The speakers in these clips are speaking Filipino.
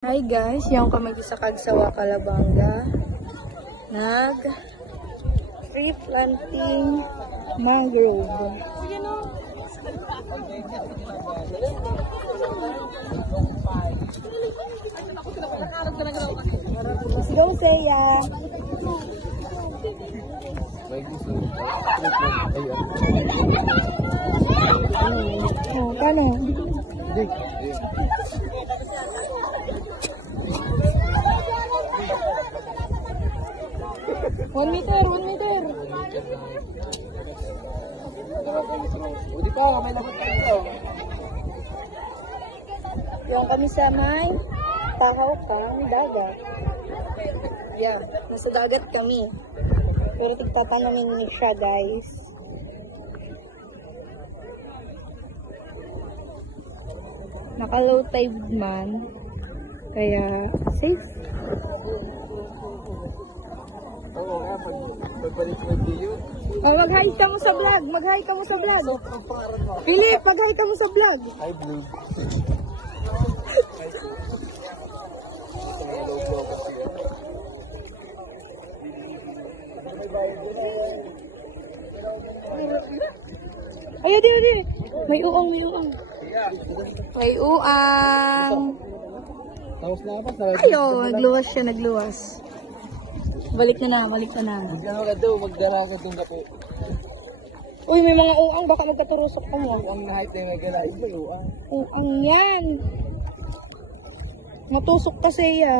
Hi guys, yung kami sa Kagsawa, Calabanga. Nag tree planting mangrove. Let's go, Seya. Oh, kano? 1 meter, 1 meter. Hindi pa, may lagot pa ito. Yung kami sa may tahaw kang dagat. Yeah, nasa dagat kami. Pero tigtatanamin ni siya, guys. Naka-low tide man. Kaya, safe. Oo nga, pagbalik mo video. Oh, mag-hi ka mo sa vlog. Mag-hi ka mo sa vlog. Philip, mag-hi ka mo sa vlog. Hi, Blue. Ay, adi. May uang, may uang. May uang. Tapos na pa, Ayo, nagluwas siya, nagluwas. Balik na. Magdala ka daw, magdala ka doon ka po. Uy, may mga uang, baka magkaturusok ka mo. Ang height na nagala, ito yung Uang yan. Matusok kasi ya.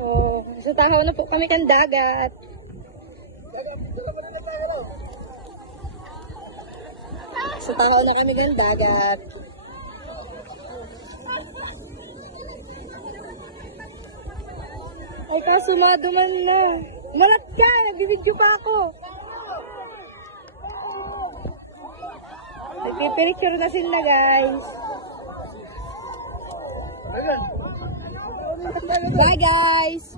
Oh, sa tahaw na po kami kan dagat. Sa tahaw na kami kan dagat. Ay, kaso maduman na. Nalat ka! Nagbibidyo pa ako. Nagpipicture na sila, guys. Bye, guys!